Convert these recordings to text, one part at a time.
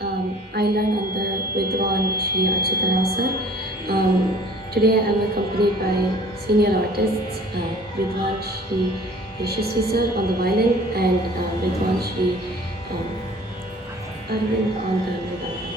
I learned under Vidwan Shri Achitara sir. Today I am accompanied by senior artists Vidwan Shri Yashasvi sir on the violin and Vidwan Shri um, Arvind on the mridangam.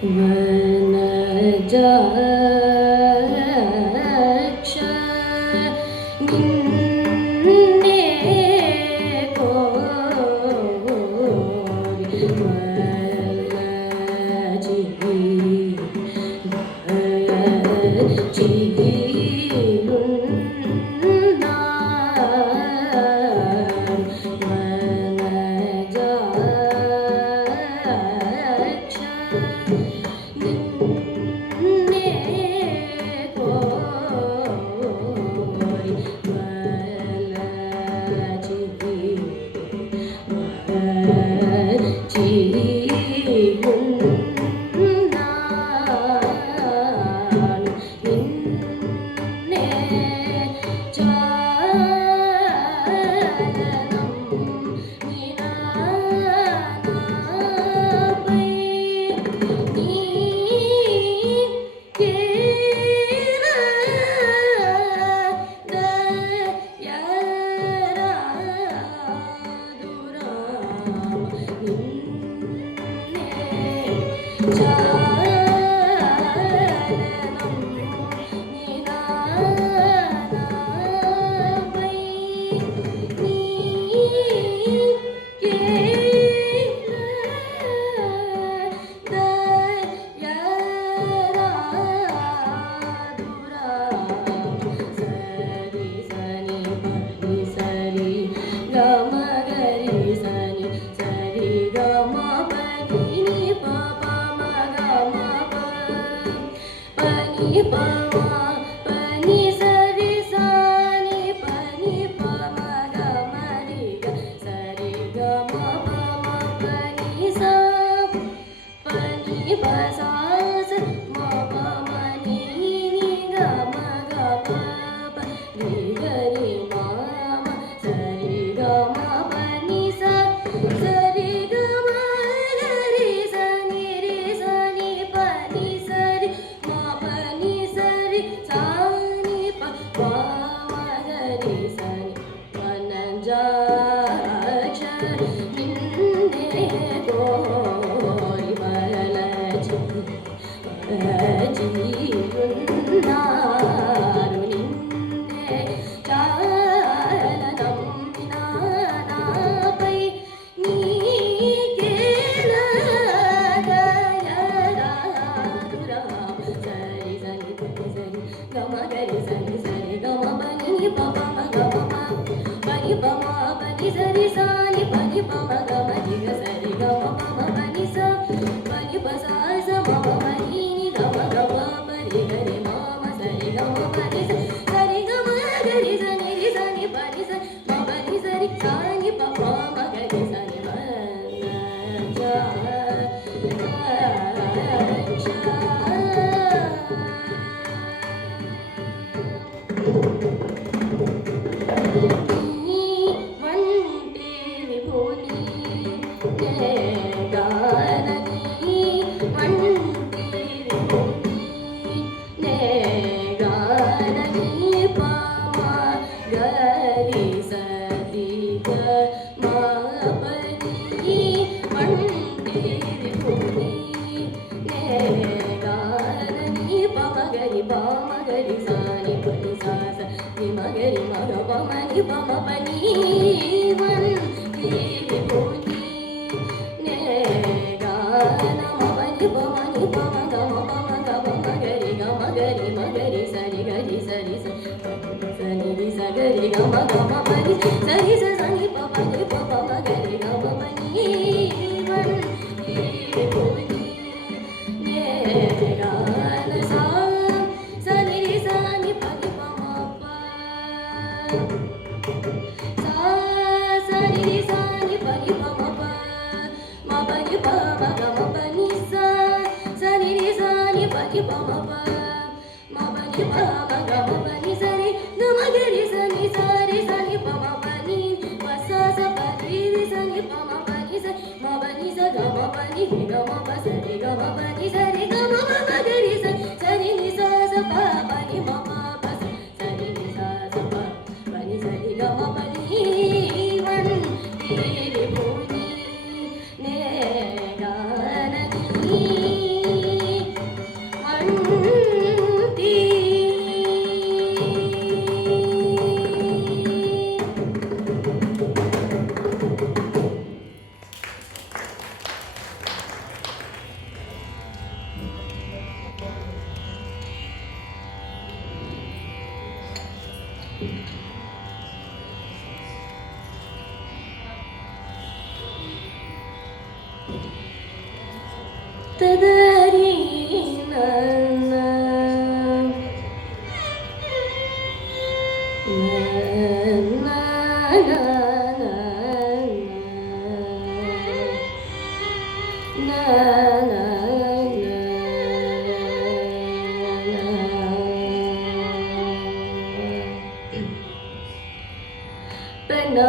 वनजाक्ष निन्ने कोरि वलजी gari gama gama pani sari sa sani pa pa ni pa pa ma gari gama pani vandi puni ne ga na sa sa ni sa ni pa ni pa ma pa sa sa ni sa ni pa ni pa ma pa ma pa ni pa ma ga ma pa ni sa sa ni sa ni pa ni pa ma pa ma pa ni pa ma ga ma pa ni sa ni na ma ga ri sa ni pa ma pa ni pa sa sa pa ri sa ni pa ma pa ni sa ma pa ni sa ga ma pa ni ga ma pa sa ri ga ma pa ni sa ri ga ma ma ga ri sa sa ni sa sa pa pa ni ma pa pa sa ni sa sa pa pa ni sa ri ga ma pa ni vandi puni ne ga na ni vandi tadari na na na na na na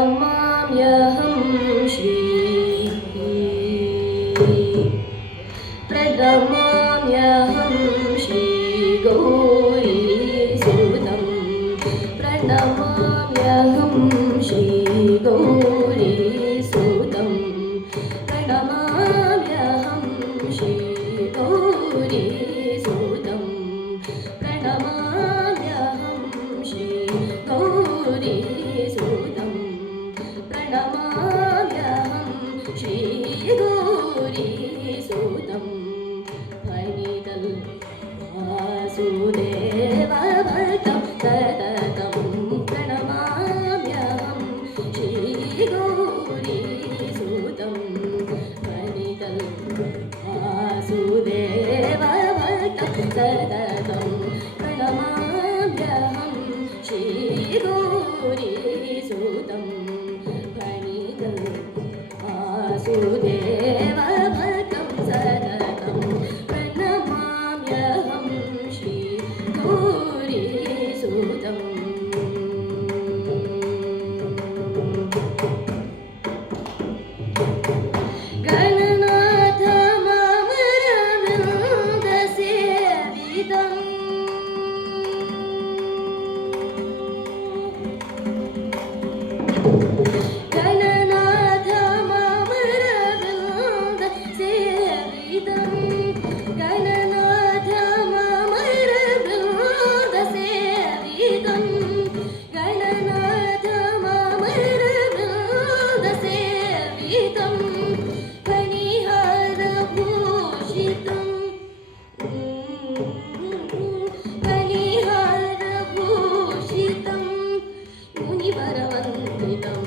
pranamamyaham shri pranamamyaham shri gauri sutam pranamamyaham shri gauri sutam pranamamyaham shri gauri sutam pranamamyaham shri gauri sutam pranamamyaham shri gauri sutam pranidal vasudeva bhatam tadatam pranamamyaham shri gauri sutam pranidal vasudeva bhatam tadatam pranamamyaham shri gauri sutam pranidal vasudeva bhatam tadatam pranamamyaham shri gauri sutam gananatha mamaravinda sevitam gananatha mamaravinda sevitam gananatha mamaravinda sevitam gananatha mamaravinda sevitam panihara bhushitam panihara bhushitam munivaravanditam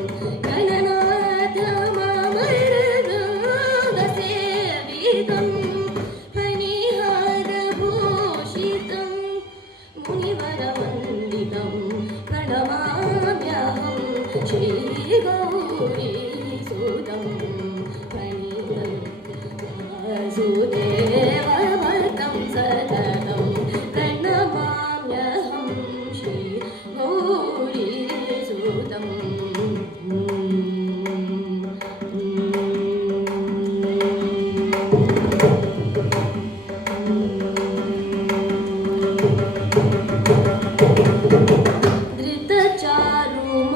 gananatha mamaravinda sevitam panihara bhushitam munivaravanditam pranamamyaham shri gauri sutam pranidal vasudeva bhatam sadatam pranamamyaham shri gauri sutam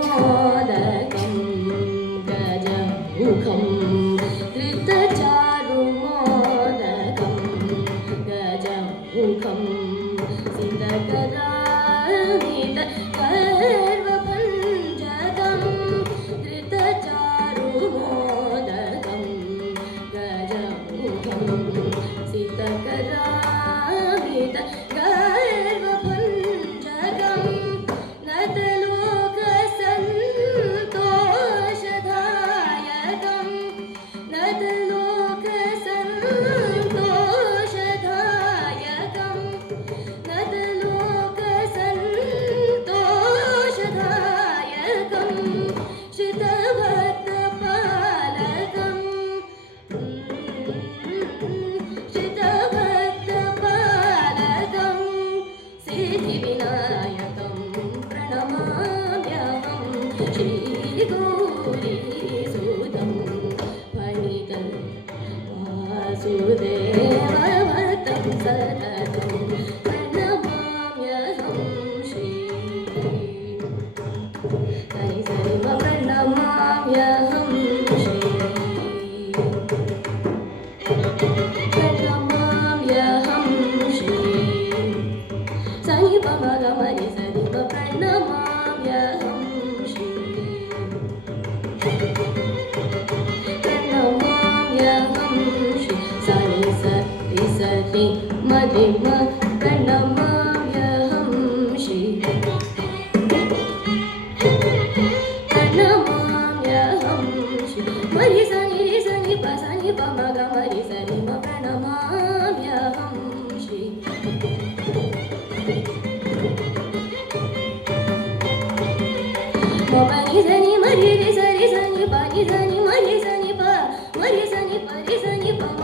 धृतचारुमोदकम् श्रीगौरीसुतं फणितं वासुदेववतं सततं प्रणमाम्यहं श्री सरि सरि प्रणमाम्यहं श्री प्रणमाम्यहं श्री सनि पम गमरि सरि प्रणमाम्यहं श्री प्रणमाम्यहं श्री सनि सरि सरि मधिम प्रणमाम्यहं श्री प्रणमाम्यहं श्री मरि सनि रि सनि प सनि प म ग मरि सनि म प्रणमाम्यहं श्री म पनि सनि मरि रि सरि सनि प नि सनि मरि सनि प मरि सनि प रि सनि प म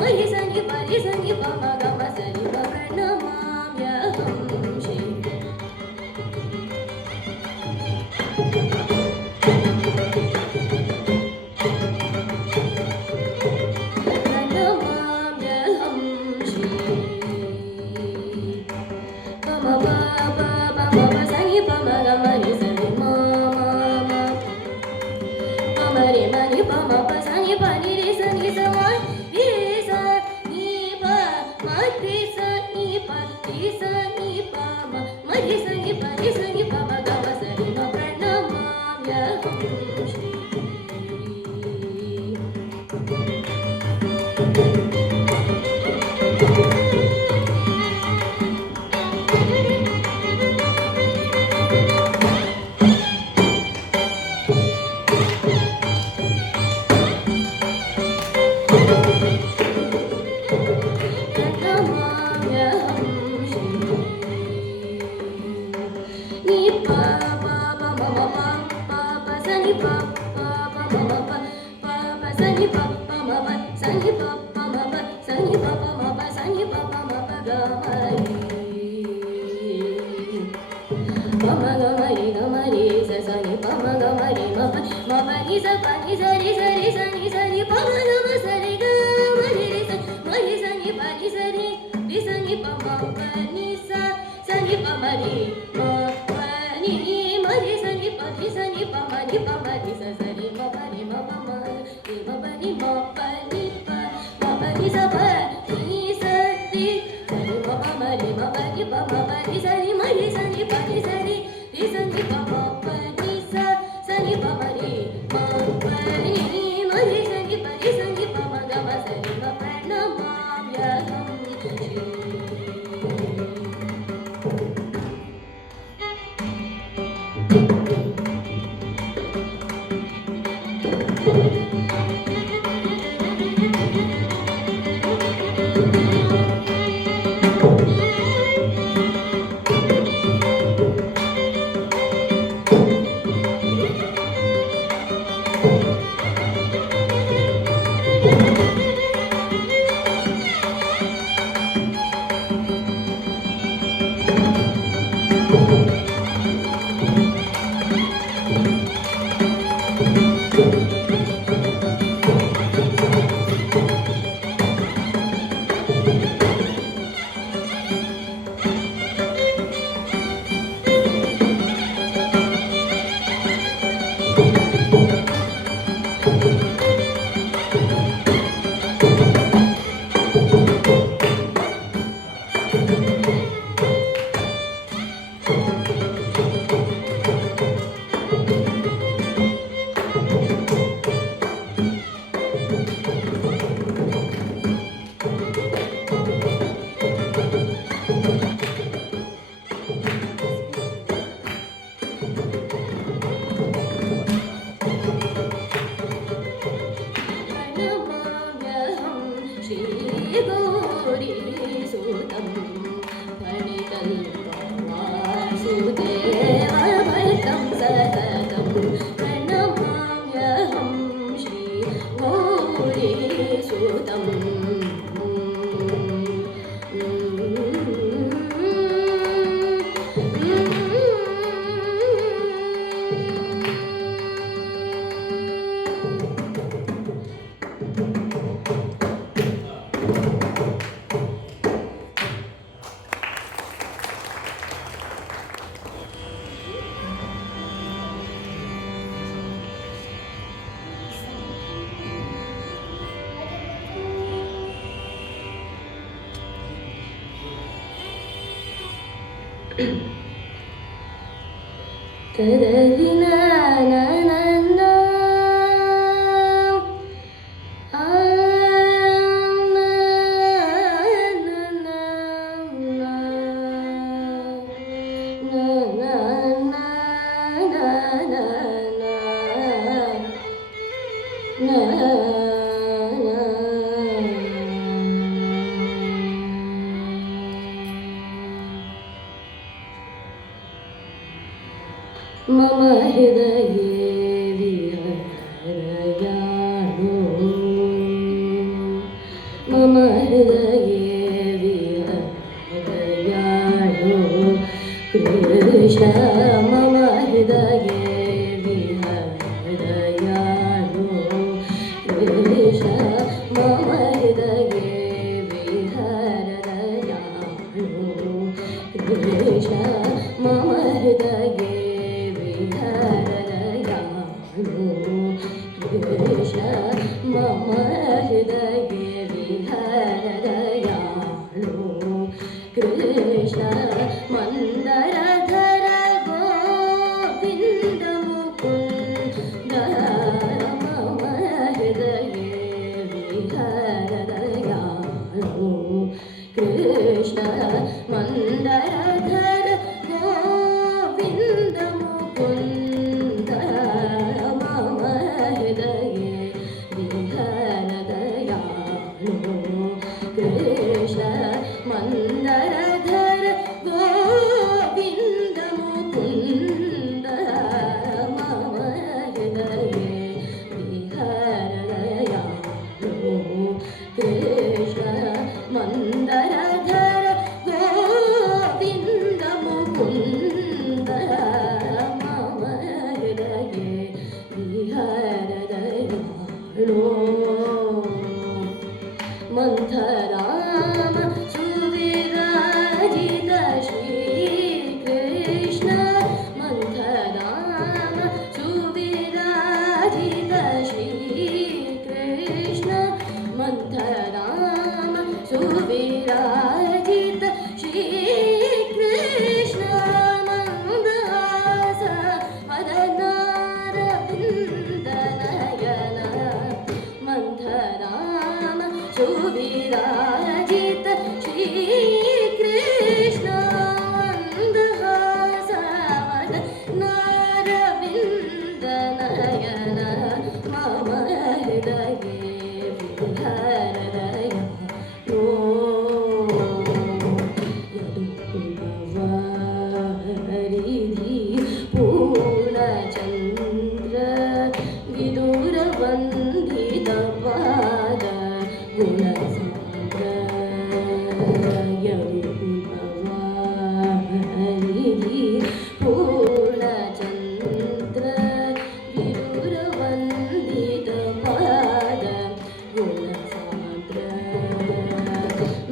मरि सनि प रि सनि प म ग म सनि प प्रणमाम्यहं श्री प्रणमाम्यहं श्री पम प प प म प सनि प म ग म रि सनि म म प म रि म नि प म प सनि प नि रि सनि स म रि स नि प म रि स नि प रि स नि प म म रि स नि प रि स नि प म ग म सनि म प्रणमाम्यहं श्री प्रणमाम्यहं श्री नि प प प म म प प प सनि प प प म म प प प सनि प प म प सनि प प म प सनि प प म प सनि प प म प ग म रि प म ग म रि ग म रि स सनि प म ग म रि म प नि स प नि स रि स रि स नि स नि प म ग म स रि ग म रि रि स म रि स नि प नि स रि रि स नि प म प नि स स नि प म रि म प नि म रि स नि प रि स नि प म नि प म रि स स रि म प रि म प म रि म प नि म प नि प म प नि स प नि स रि स रि म प म रि म प नि प म प रि स रि म रि स नि प रि स रि रि स नि प म प नि स स नि प म रि म प नि म रि स नि प रि स नि प म ग म स रि म प्रणमाम्यहं श्री ತದರಿನ ನನ್ನ मम हृदये विहरयाणो मम हृदये विहरयाणो कृष्ण मम हृदये विहरयाणो कृष्ण मम हृदये विहरयाणो कृष्ण मम हृदये कृष्ण मम हृदये विहरयाणो कृष्ण मन्दरधर गोविन्द मुकुन्द मम हृदये विहरयाणो कृष्ण मन्दरधर गोविन्द मुकुन्द मम हृदये विहरयाणो कृष्ण मन्दरधर गोविन्द मुकुन्द मम हृदये विहरयाणो कृष्ण मन्दरधर गोविन्द मुकुन्द मम हृदये विहरयाणो मन्थराम सुविराजित श्रीकृष्ण मन्थराम सुविराजित श्रीकृष्ण मन्थराम सुविराजित श्रीकृष्ण मन्दहास वदनारविन्दनयन मन्थराम सुविराजित श्रीकृष्ण मन्दहास वदनारविन्दनयन मम हृदये विहरयाणो यदुकुलवारिधि पूर्णचन्द्र विदुरवन्दितपाद गुणसान्द्र यदुकुलवारिधि पूर्णचन्द्र विदुरवन्दितपाद गुणसान्द्र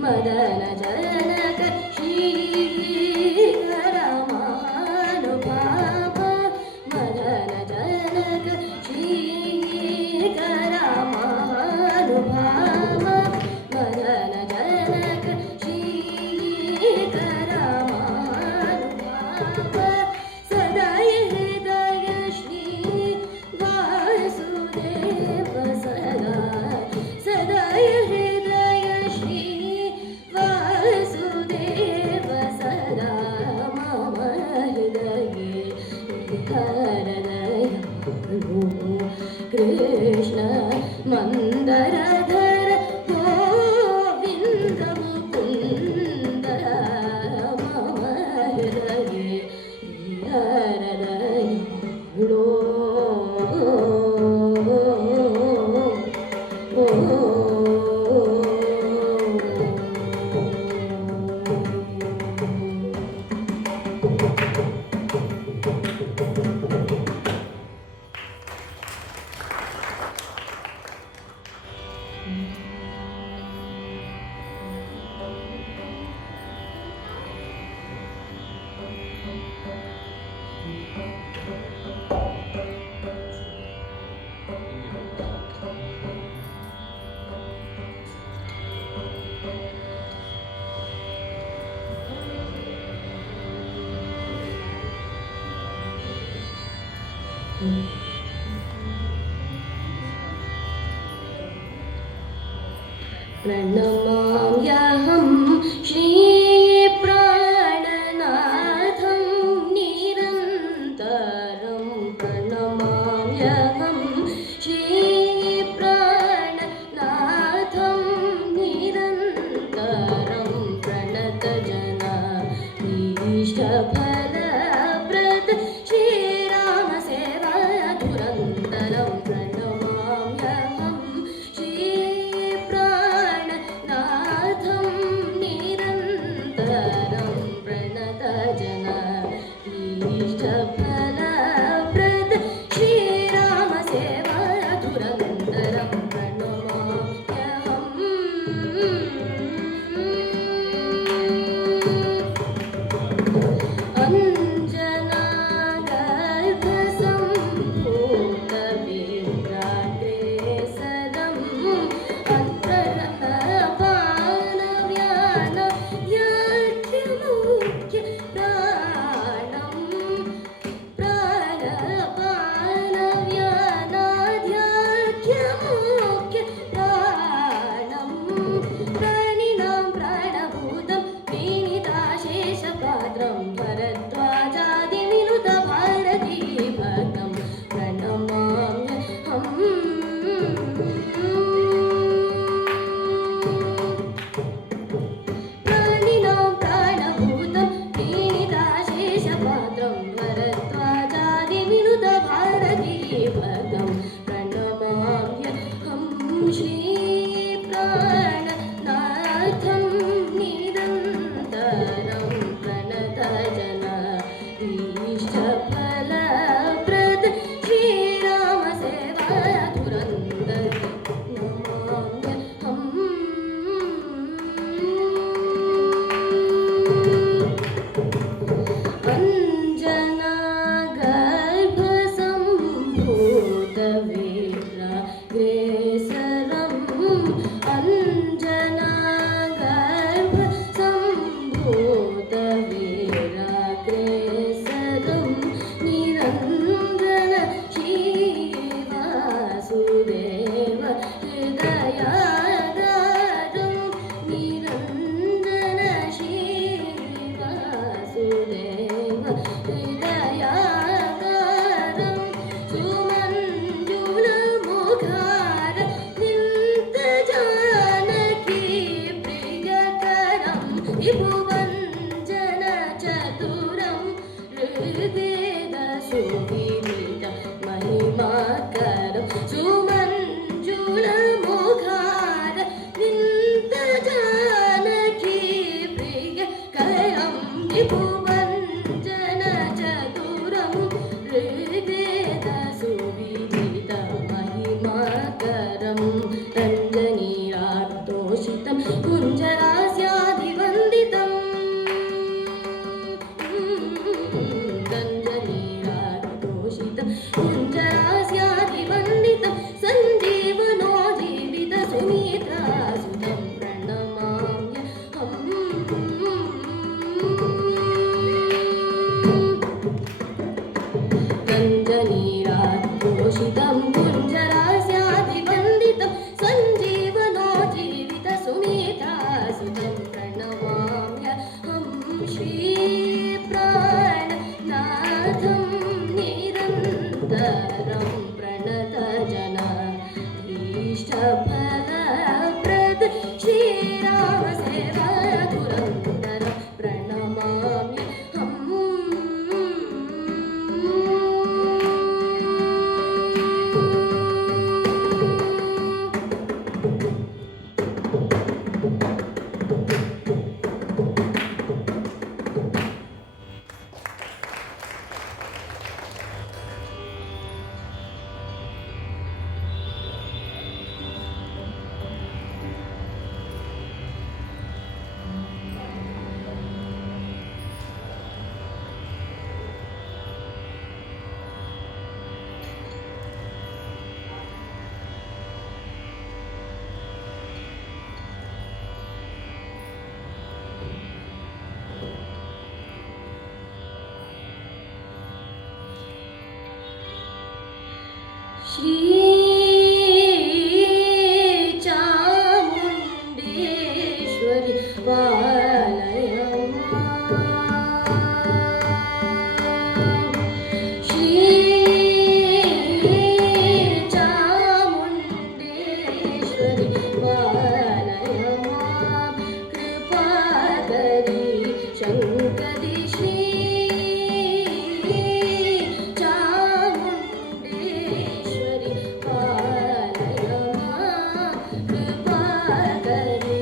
मदन जनक श्रीकर महानुभाव मदन जनक श्रीकर महानुभाव मदन जनक श्रीकर महानुभाव सदय हृदय श्री वासुदेव सदा सदय हृदय श्री वासुदेव सदा मम हृदये विहरयाणो कृष्ण मन्दरधर गोविन्द मुकुन्द मम हृदये विहरयाणो प्रणमाम्यहं श्रीप्राणनाथं निरन्तरं प्रणमाम्यहं श्रीप्राणनाथं निरन्तरं प्रणतजना इष्टफलप्रद श्रीरामसेवा धुरन्तरं प्रणमाम्यहं श्रीप्राणनाथं निरन्तरं प्रणतजना इष्टफलप्रद श्रीरामसेवा धुरन्तरं प्राणिनां प्राणभूतं विनीताशेषपात्रं भरद्वाजादिविनुतभारतीभक्तं प्रणमाम्यहम् प्राणिनां प्राणभूतं विनीताशेषपात्रं भरद्वाजादिविनुतभारतीभक्तं प्रणमाम्यहं श्रीप्राणनाथं निरन्तरं प्रणतजना इष्टफलप्रद श्रीरामसेवा धुरन्तरं अञ्जनागर्भसम्भूतवीराग्रेसरं निरञ्जन श्रीवासुदेव हृदयागारं निरञ्जन श्रीवासुदेव हृदयागारं सुमञ्जुलमुखार नित्यजानकी प्रियकरं विभुवञ्जनचतुरं हृदयसुविनीत महिमाकरं सुमञ्जुलमुखार नित्यजानकी प्रियकरं विभुवञ्जनचतुरं हृदयसुविनीत महिमाकरं रञ्जनीरातोषितं कुञ्जरास्यादिवन्दितं रञ्जनीरातोषितं कुञ्जरास्यादिवन्दितं सञ्जीवनो जीवितसुमित्रासुतं प्रणमाम्यहम् रञ्जनीरातोषितं कुञ्जरास्यादिवन्दितं सञ्जीवनो जीवितसुमित्रासुतं प्रणमाम्यहं श्रीप्राणनाथं निरन्तरं प्रणतजना इष्टफलप्रद श्रीरामसेवा धुरन्तरं प्रणमाम्यहम् श्री चामुण्डेश्वरि पालय श्री चामुण्डेश्वरि पालय कृपाकरी शङ्करि श्री चामुण्डेश्वरि पालय कृपाकरी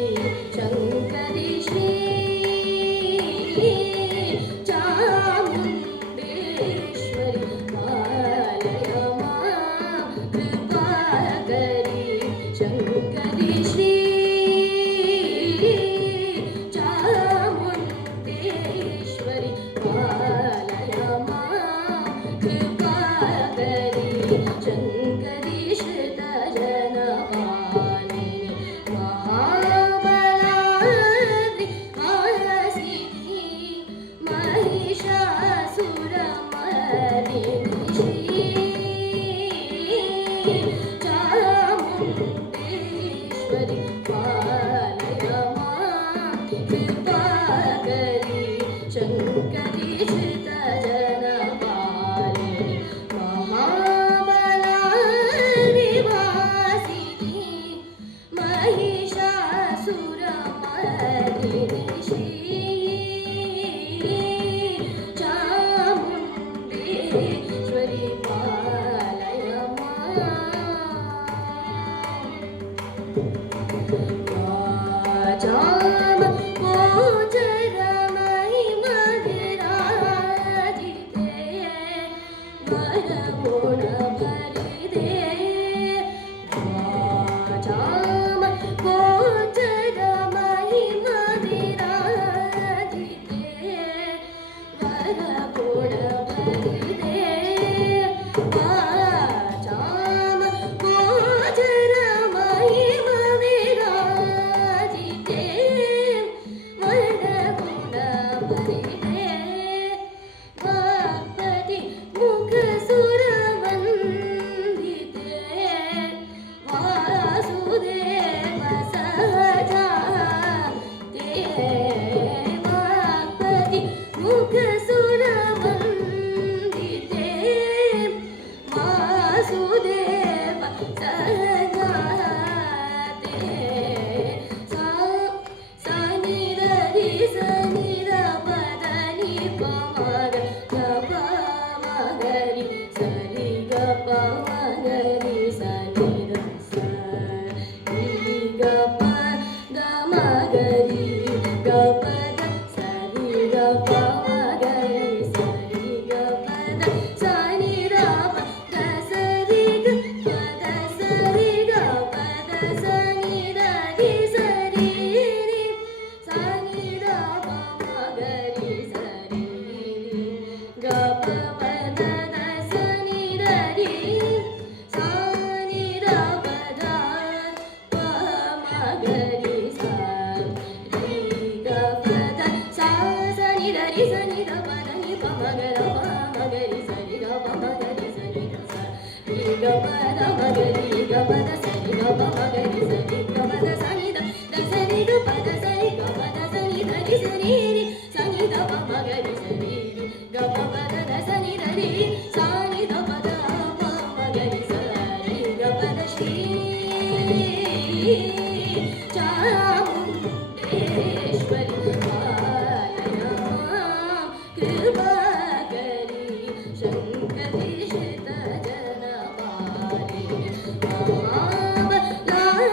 शङ्करि श्री चामुण्डेश्वरि पालय कृपाकरी शङ्करि श्री चामुण्डेश्वरि पालय कृपाकरी शङ्करि श्रितजनपालिनि महाबलाद्रि महासिद्धि महिषासुरमर्दिनि श्री चामुण्डेश्वरि पालय कृपाकरी शङ्करि श्रितजनपालिनि महाबलाद्रिवासिनि महिषासुरमर्दिनि श्री चामुण्डेश्वरि पालय वाचाम गोचरमहिमविराजिते वरगुणभरिते वाचाम गोचरमहिमविराजिते वरगुणभरिते वाचाम गोचरमहिमविराजिते वरगुणभरिते वाक्पति मुखसुरवन्दिते वासुदेव सहजाते वाक्पति मुखसुरवन्दिते वासुदेव सहजाते सनिधि सनिधपदनि पमग गपमगरि सरि गपमगरि सनिध सरि गपदमगरि गपद सरि गपमगरि सरि गपद सनिधप सरि गपद सरि गपद सनिधि सरि सनिधपमगरि सरि गपपद सनिधि सनिधपद पमगरि सरि गपद सनिधि सनिधपदनि पमगर पमगरि सरि गपमगरि सरि गपद मगरि गपद सरि गपमगरि सरि गपद सनिध सरि गपद सरि गपद सनिधि सरि सनिधपमगरि सरि गपपद सनिधि सनिधपद पमगरि सरि गपद श्री चामुण्डेश्वरि पालय कृपाकरी शङ्करि श्रितजनपालिनि महाबलाद्रिवासिनि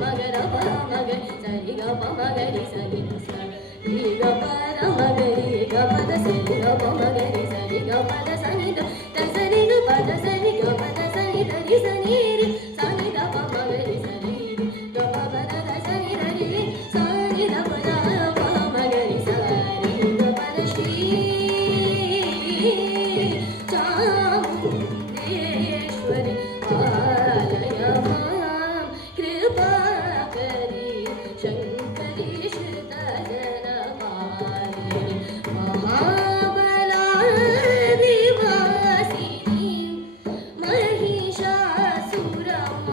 मगर प मगर सरि ग प मगरि सरि ग सा रि ग प द मगरि ग प द सरि ग प मगरि सरि ग प द सनि द सरि ग प द सरि ग प द सनि द रि सनि रि सनि द प मगरि सरि रि ग प द द सनि द रि सनि द प द प मगरि सरि ग प द श्री चामुण्डेश्वरि पालय मां कृपाकरि शङ्करि श्रुतजनपालिनि महाबलादिवासिनि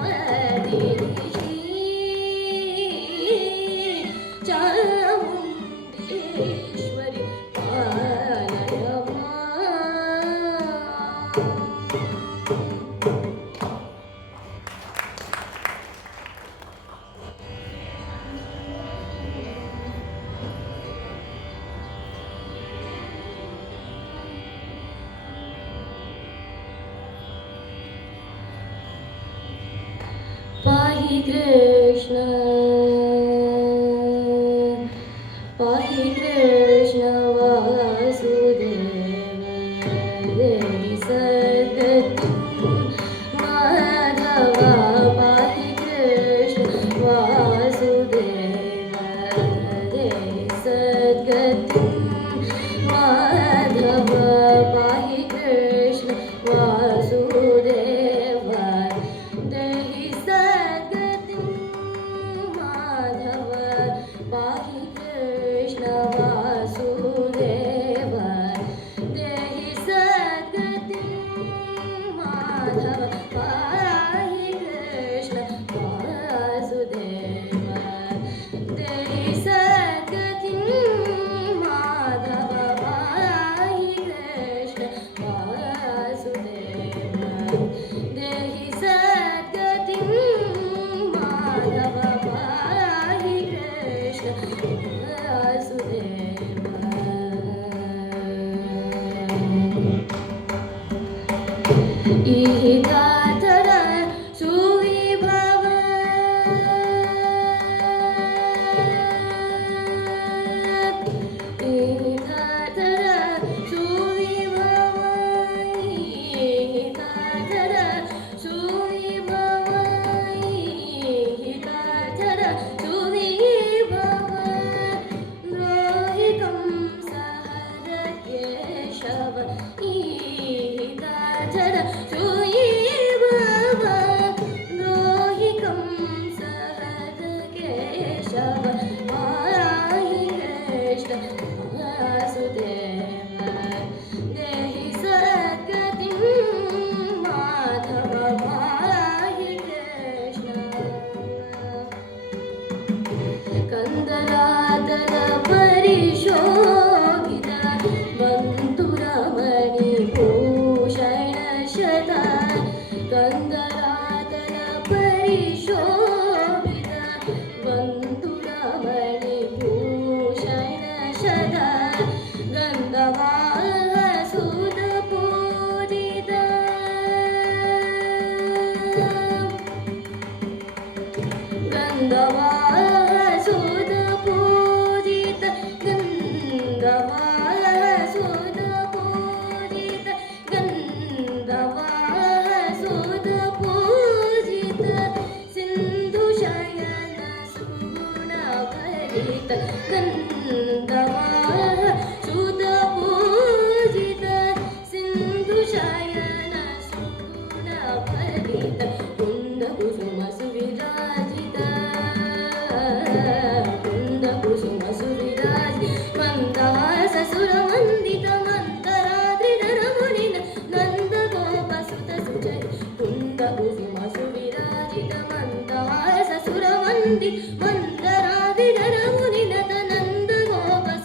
महिषासुरमर्दिनि चामुण्डेश्वरि पालय पाहि कृष्ण वासुदेव देहि सद्गतिं माधव पाहि कृष्ण वासुदेव देहि सद्गतिं माधव पाहि कृष्ण वासुदेव देहि सद्गतिं माधव पाहि कृष्ण वासुदेव देहि सद्गतिं माधव पाहि कृष्ण वासुदेव देहि सद्गतिं माधव पाहि कृष्ण वासुदेव देहि सद्गतिं माधव पाहि कृष्ण वासुदेव इहितातर सुविभव इहितातर सुविभव इहितातर सुविभव इहितातर सुविभव द्रोहिकं सहर केशव इहितातर सुविभव द्रोहिकं सहर केशव पाहि कृष्ण वासुदेव देहि सद्गतिं माधव पाहि Krishna कंदरादल परिशोभित बन्धुरमणिभूषण शता कंदरादल परिशोभित बन्धुरमणिभूषण शता गन्धवासुदपूजित गन्धवासुदपूजित गन्धवासुदपूजित गन्धवासुदपूजित सिन्धुशयन सुगुणभरित गन्धवासुदपूजित सिन्धुशयन सुगुणभरित कुन्दकुसुम सुविराजित कुन्दकुसुम सुविराजित मन्दहास सुरवन्दित मन्दराद्रिधर मुनिन नन्दगोपसुत सुचरि कुन्दकुसुम सुविराजित मन्दहास सुरवन्दित मन्दराद्रिधर मुनिन नन्दगोपसुत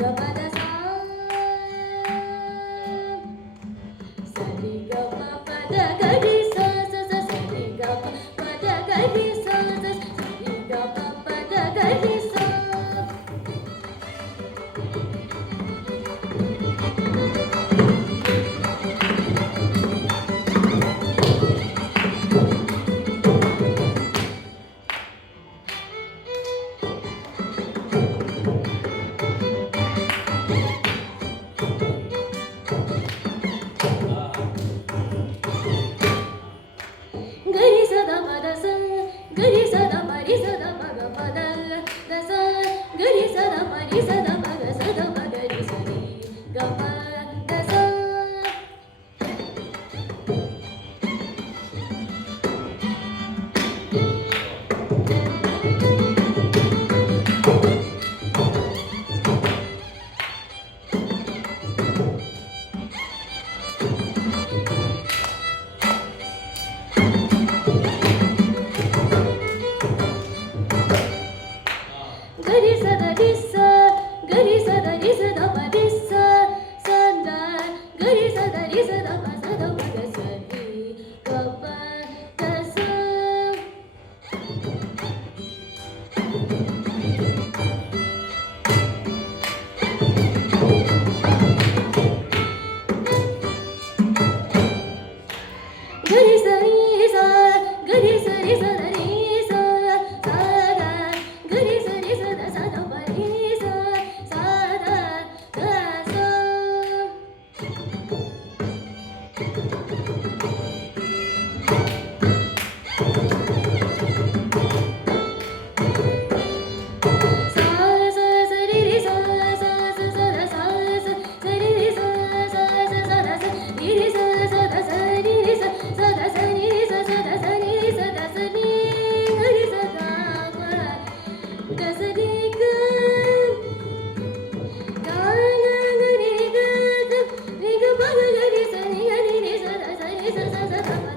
ga pa da sa sa ri ga pa da ga ri sa sa sa sa ri ga pa da ga ri sa sa sa ri ga pa da ga ri sa gari sa da ma da sa gari sa da ma ri sa da ma ga pa da da sa gari sa da ma ri sa da ma ga sa da ma ga ri sa ri ga pa da sa gari sa da ri sa gari sa da ri sa da ma ri sa sa da gari sa da ri sa da ma sa da ma ga sa ri ga pa da sa gari sa ri sa gari sa ri sa da ri sa sa da gari sa ri sa da sa da ma ri sa sa da da sa sa sa sa ri ri sa sa sa sa da sa sa sa ri ri sa sa sa sa da sa ri ri sa sa da sa ri ri sa sa da sa ri ri sa sa da sa ri ri sa da sa ni ga ri sa da ma ga sa ri ga ga ga ga ri ga ga ri ga pa ga ga ri sa ni ga ri ri sa da sa ri sa sa sa da pa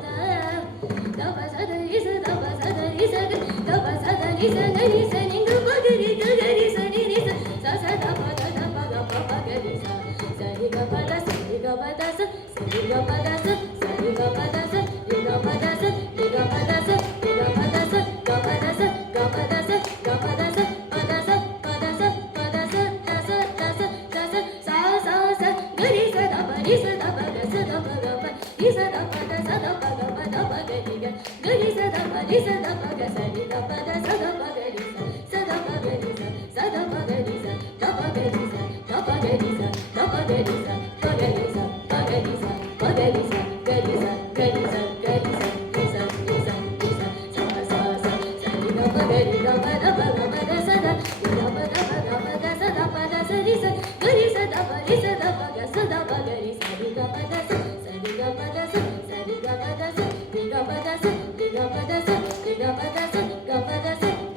da pa sa da ri sa da pa sa da ri sa ga da pa sa da ri sa ga ri sa ni ga pa ga ri sa ri ri sa sa sa da pa ga pa ga ri sa sa ri ga pa da sa ri ga pa da sa sa ri ga pa da sa sa ri ga pa da sa ri ga pa da sa ri ga pa da sa ri ga pa da sa ga pa da sa ga pa da sa ga pa da sa pa da sa pa da sa pa da sa da sa da sa da sa sa sa sa ga ri sa da pa ri sa da pa ga sa da pa ga pa ri sa da pa da sa da pa ga pa da pa ga ri sa da pa ri sa da pa ga sa ri da pa da sa da pa ga ri sa da pa ga ri sa da pa ga ri sa da pa ga ri sa da pa ga ri sa da pa ga ri sa pa ga ri sa pa ga ri sa pa ga ri sa ga ri sa ga ri sa ga ri sa ri sa ri sa ri sa sa sa sa sa ri ga pa ga ri ga pa da pa ga pa da sa da ri ga pa da pa ga pa da sa da pa da sa ri sa ga ri sa da pa ri sa da pa ga sa da pa ga ri sa ri ga pa da sa sa ri ga pa da sa sa ri ga pa da sa ri ga pa da sa ri ga pa da sa ri ga pa da sa ga pa da sa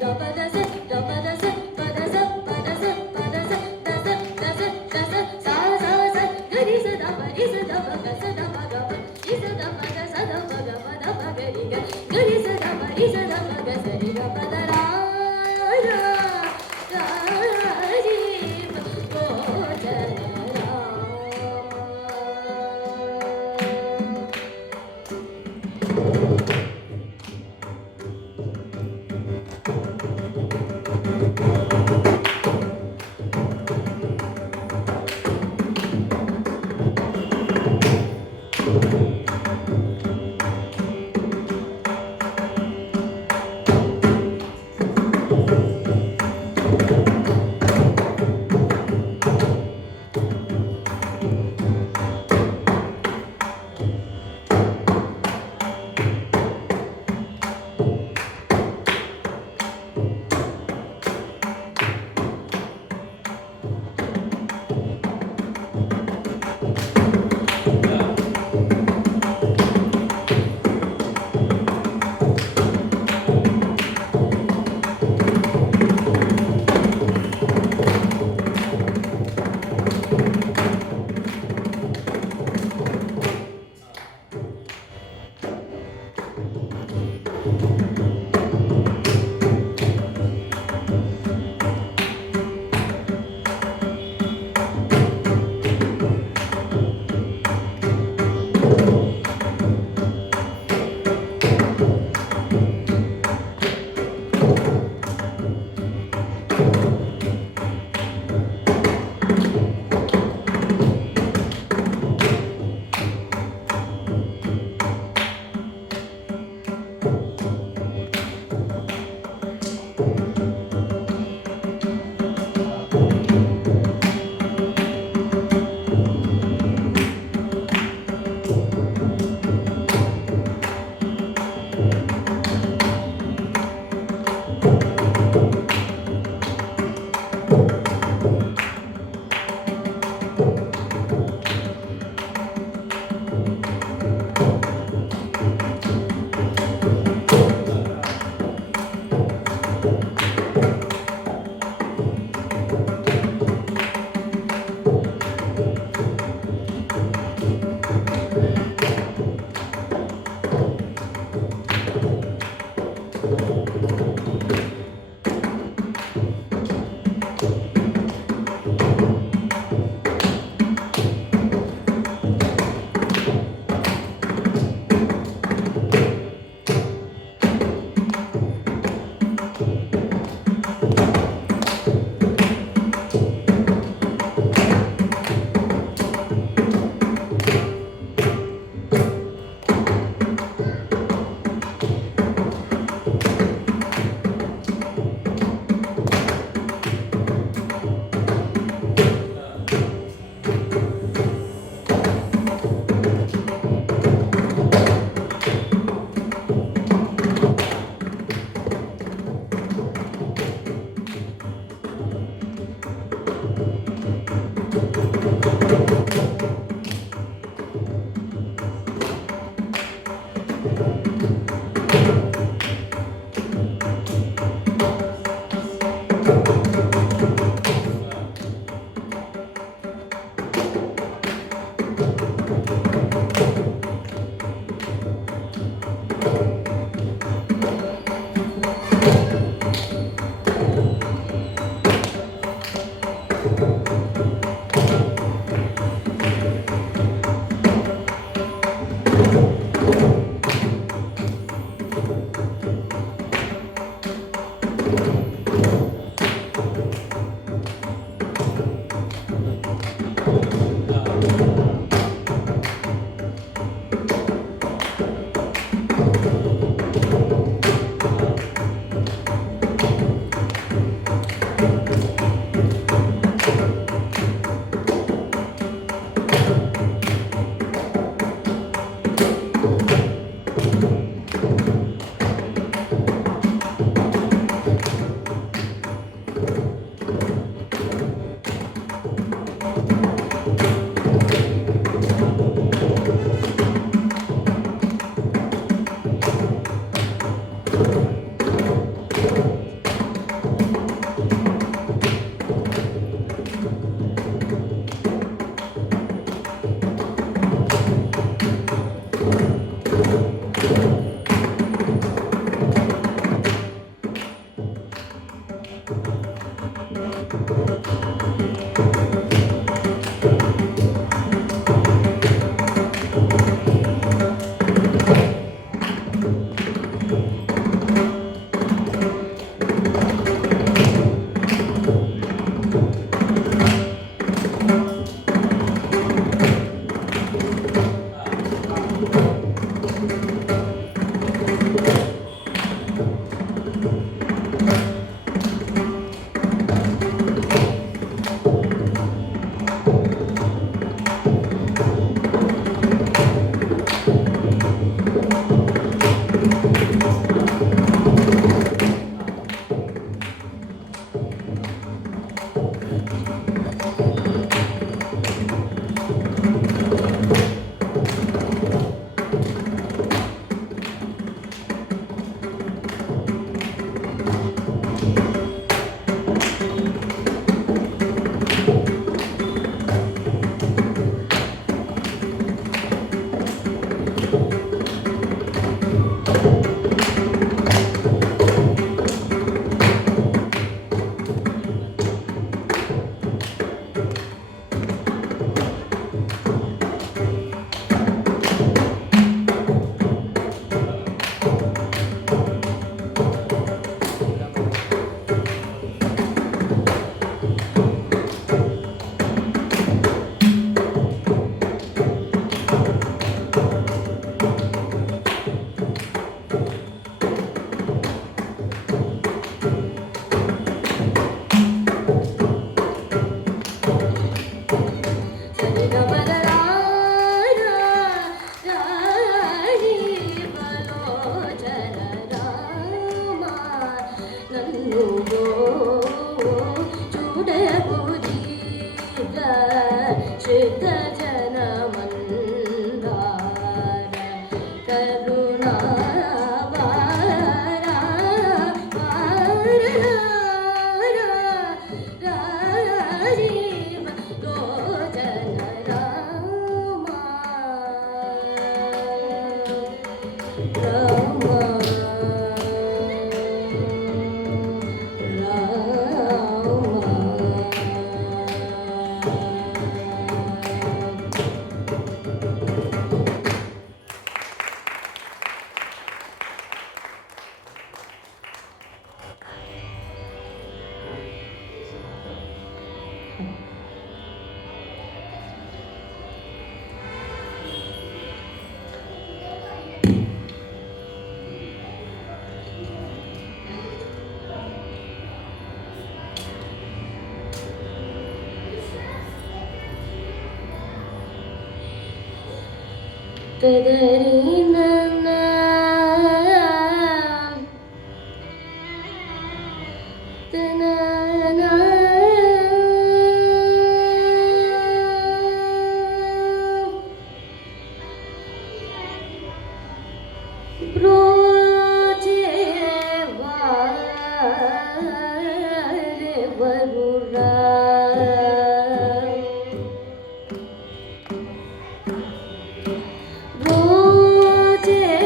रोजे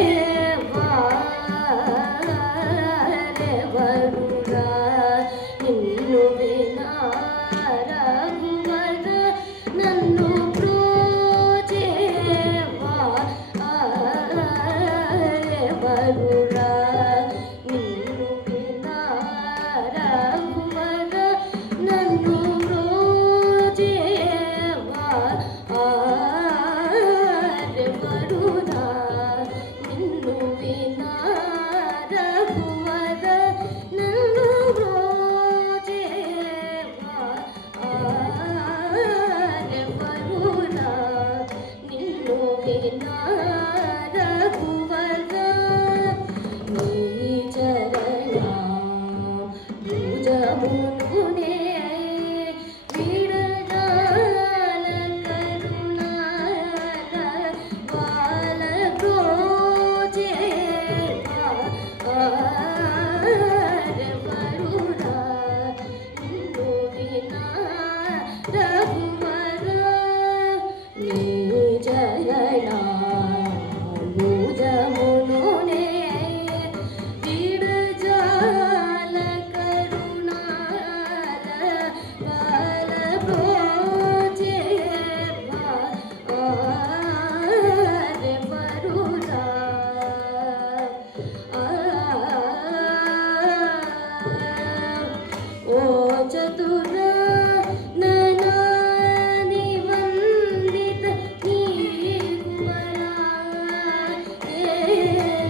రఘువర నీ చరణ భుజమునునే విడదాల కరుణాల బాలగోచే వరుడా నిన్ను వినా రఘువర నీ చరణ భుజమునునే విడజాల కరుణాల బాలగోచే వరుడా ఓ చతుర ననాని వందిత నీకువరా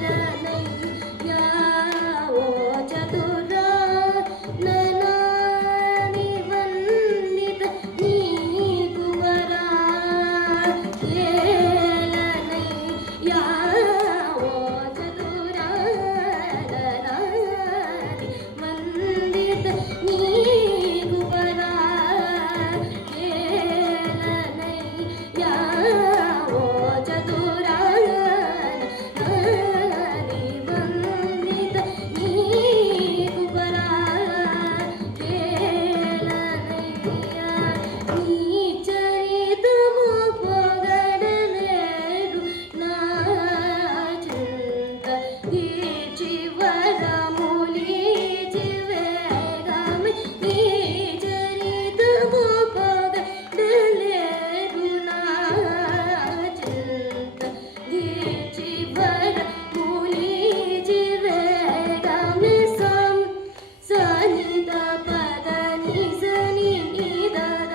ఏలనయ్యా ఓ చతుర ననాని వందిత నీకువరా ఏలనయ్యా ఓ చతుర ననాని వందిత నీకువరా ఏలనయ్యా ఓ చతుర ననాని వందిత నీకువరా ఏలనయ్యా నీ చరితము పొగడలేరు నా చింత తీర్చి వరములీచి వేగమే నీ చరితము పొగడలేరు నా చింత తీర్చి వరములీచి వేగమే సనిద పద నిజని నిదర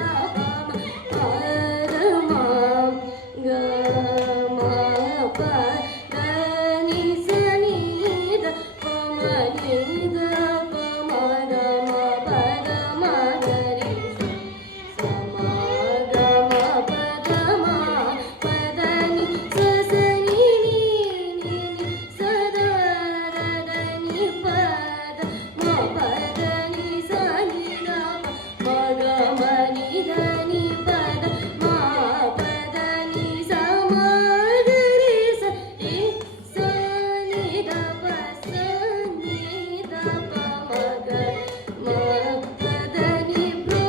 పరమ గమ పద నిజని పమ నిద పమ గమ పద మగరి సమగమ పదమ పదని ససని ని సదరదని పద మ పదని సని మగమని ధని పద మా పదని సమగరి సని సని పమగ మ పదని బ్రో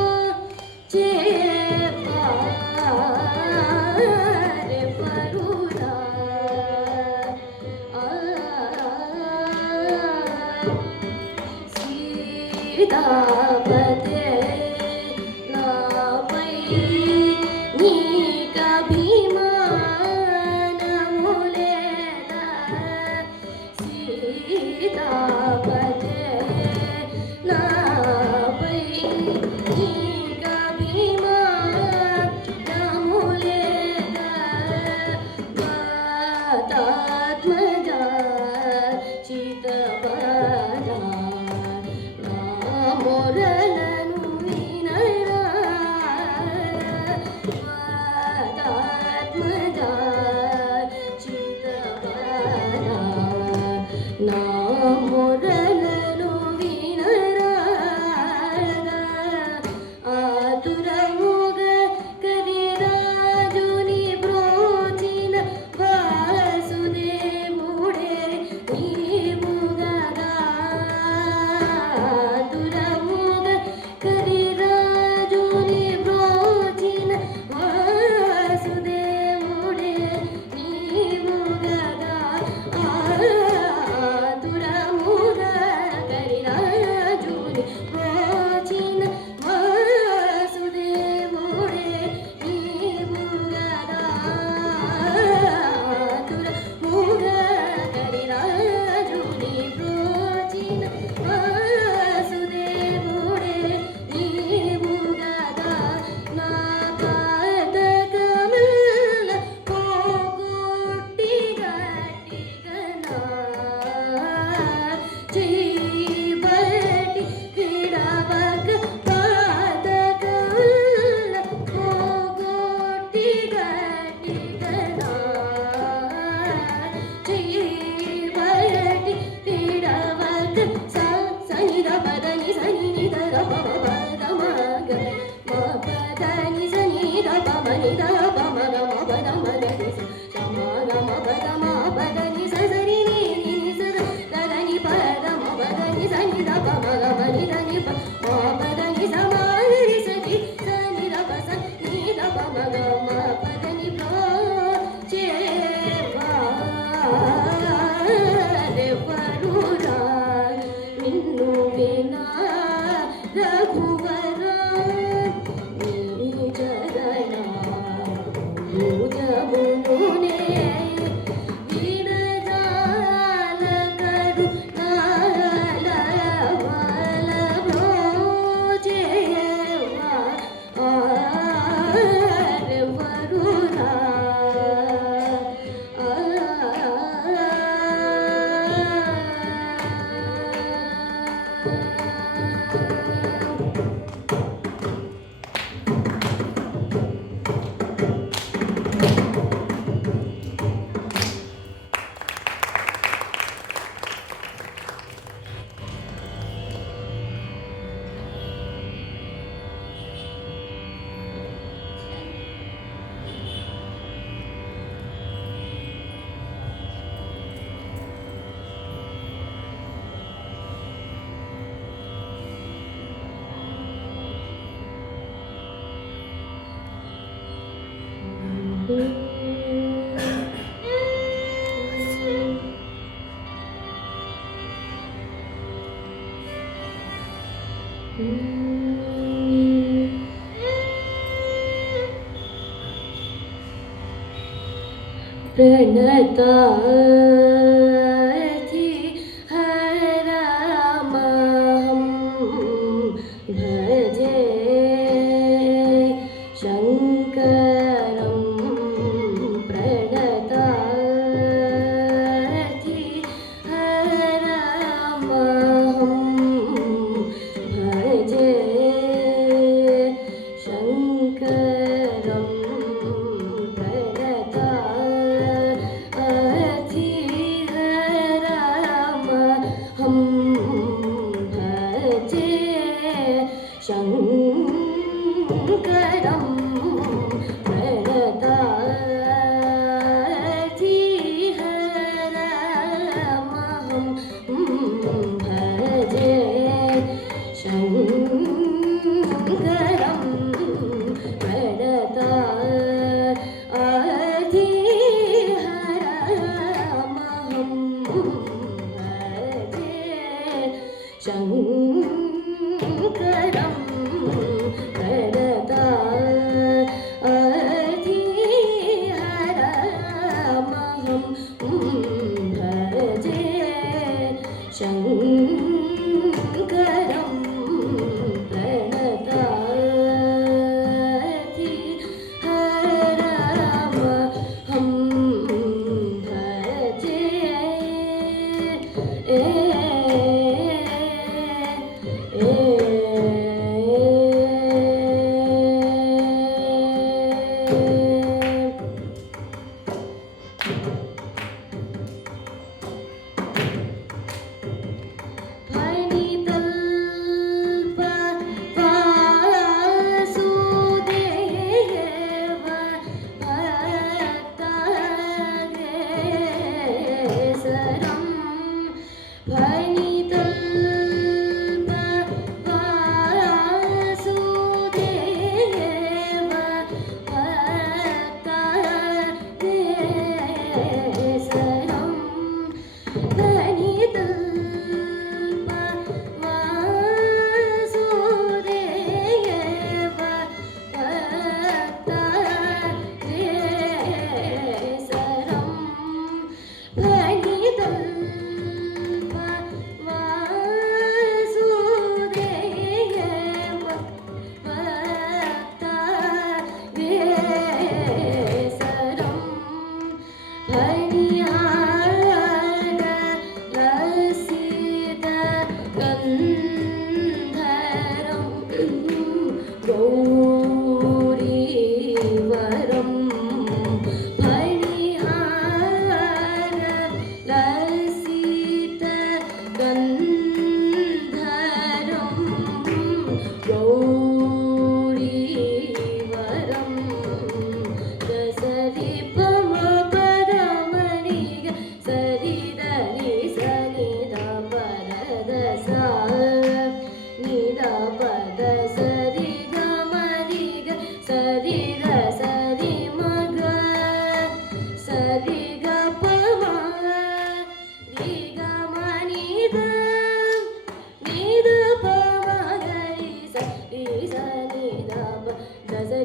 చే పారే పరుడా సీతాపతే నాపై నీకభిమానము లేదా సీతాపతే నాపై నీకభిమానము प्रणतार्थी हरमहं भजे शङ्करं प्रणतार्थी हरमहं भजे शङ्करं शङ्करं प्रणतार्थी हरमहं भजे शङ्करं प्रणतार्थी हरमहं भजे शङ्करं प्रणतार्थी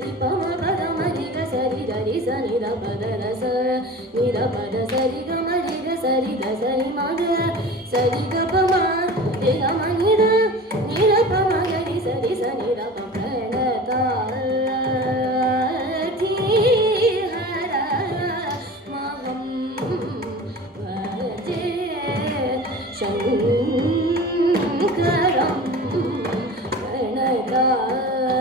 ri pa ma pa ga ma ri ga sa ri da ri sa ni da pa da ra sa ni da pa da sa ri ga ma ri ga sa ri da sa ri ma ga sa ri ga pa ma re ga ma ni da pa ma ga ri sa ni da pa pranata thi hara maham bhaje shankaram pranata thi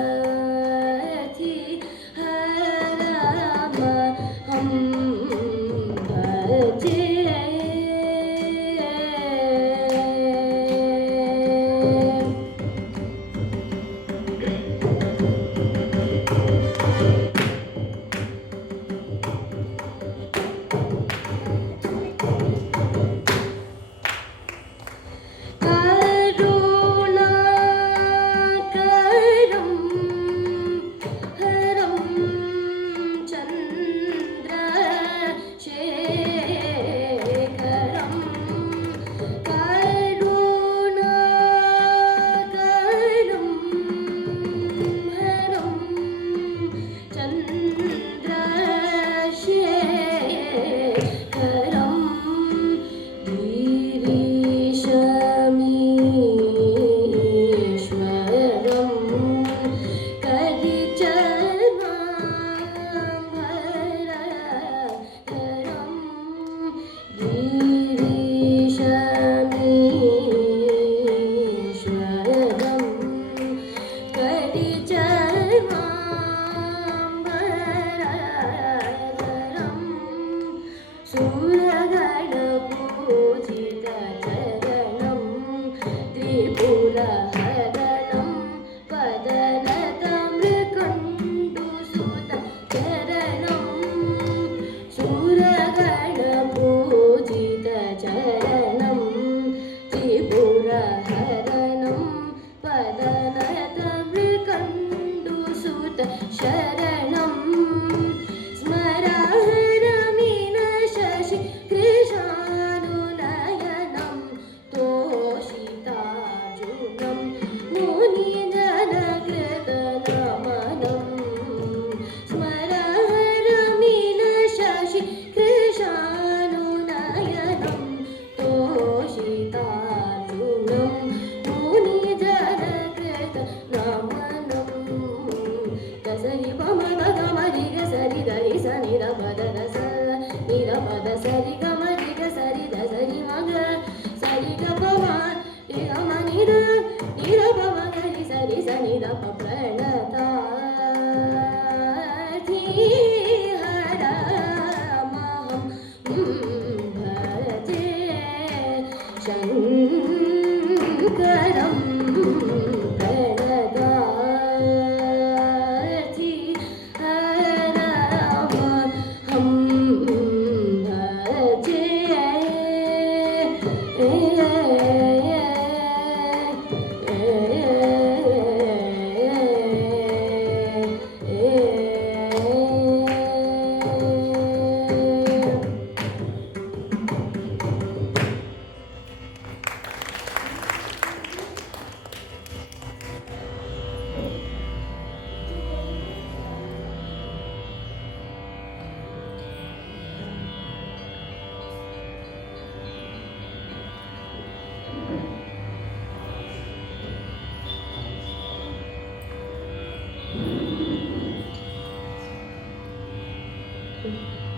hara maham bhaje.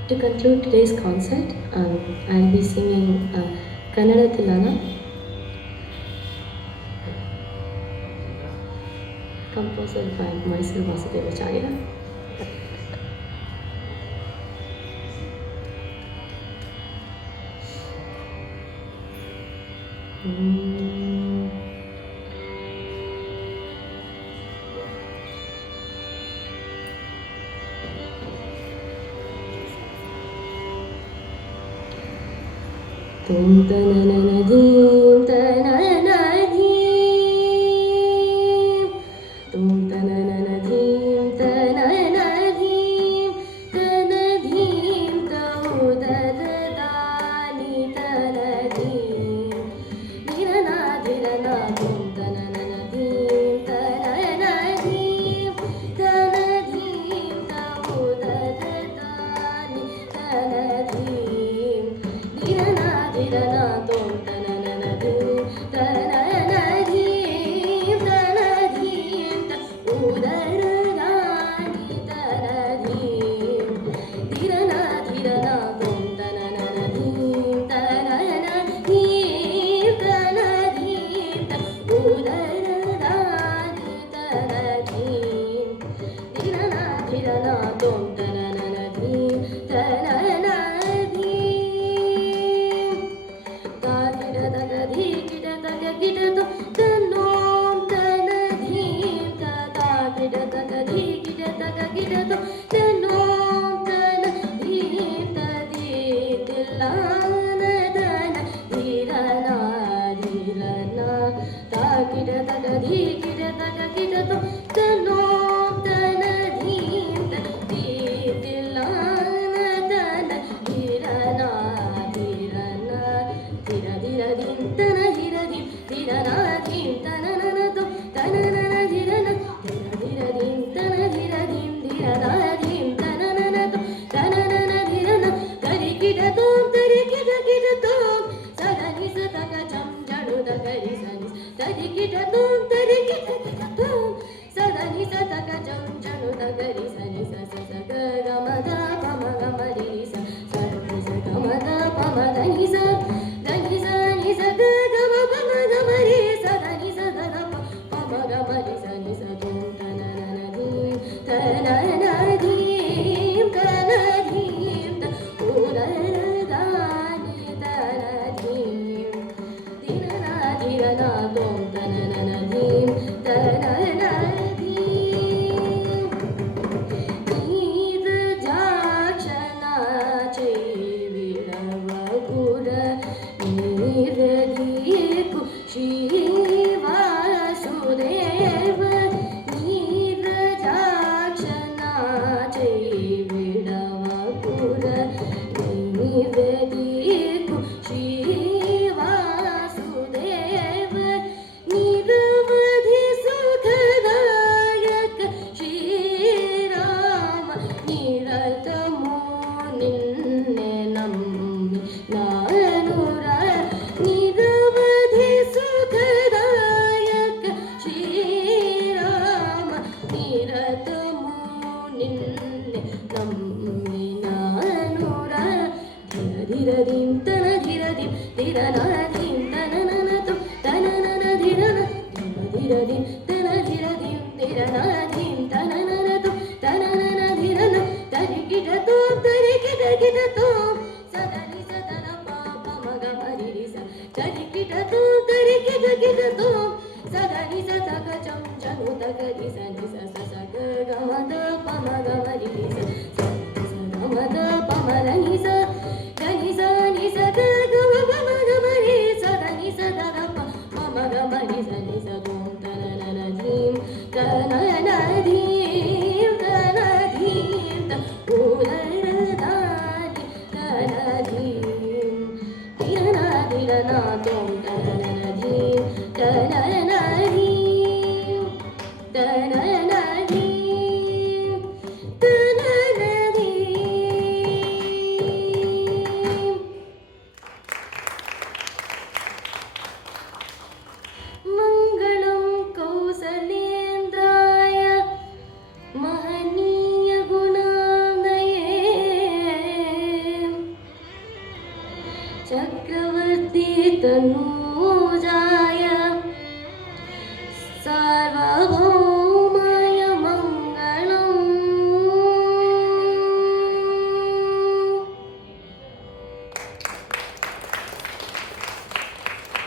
To conclude today's concert, I'll be singing Kannada Tilana, composed by Mysore Vasudevacharya. Tum tanananadim tananadim, tum tanananadim tananadim, tanadim taudadadani tanadim, dhirana dhirana tum tanananadim tananadim, tanadim ತಮ್ಮಿನಾನುರ ಧಿರ ಧಿರ ಧಿಂ ತನ ಧಿರ ಧಿಂ ಧಿರ ನ ಧಿಂ ತನ ನನ ತು ತನ ನನ ಧಿರ ನ ಧಿರ ಧಿರ ಧಿಂ ತನ ಧಿರ ಧಿಂ ಧಿರ ನ ಧಿಂ ತನ ನನ ತು ತನ ನನ ಧಿರ ನ ತರಿ ಗಿಡ ತು ತರಿ ಗಿಡ ಗಿಡ ತು ಸದನಿ ಸದನ ಪಾಪ ಮಗ ಮರಿ ಸ ತರಿ ಗಿಡ ತು ತರಿ ಗಿಡ ಗಿಡ ತು ಸದನಿ ಸದಗ ಚಂ ಚನು ತಗ ರಿ ಸ ನಿ ಸ ಸ ಸ ಗ ಗ ಮ ದ ಪ ಮ ಗ ಮ ರಿ ಸ ಸ ಸ ಗ ಮ ದ ಪ ಮ ರ ನಿ ಸ ಗ ನಿ ಸ ಗ ಗ ಮ ಗ ಮ ಗ ಮ ರಿ ಸ ದ ನಿ ಸ ದ ಗ ಪ ಮ ಮ ಗ ಮ ರಿ ಸ ನಿ ಸ ಗೋಂ ತ ನ ನ ನ ಧೀಂ ತ ನ ನ ಧೀಂ ತ ನ ಧೀಂ ತ ಓ ನ ನ ದ ನಿ ತ ನ ಧೀಂ ಧಿರ ನ ಧಿರ ನ ತೋಂ ತ ನ ನ ನ ಧೀಂ ತ ನ ನ ಧೀಂ ತ ನ ನ ಧೀಂ ತ ನ ನ ಧೀಂ ಮಂಗಳಂ ಕೌಸಲೇಂದ್ರಾಯ ಮಹನೀಯ ಗುಣಾನಯೇ ಚಕ್ರವರ್ತಿ ತನು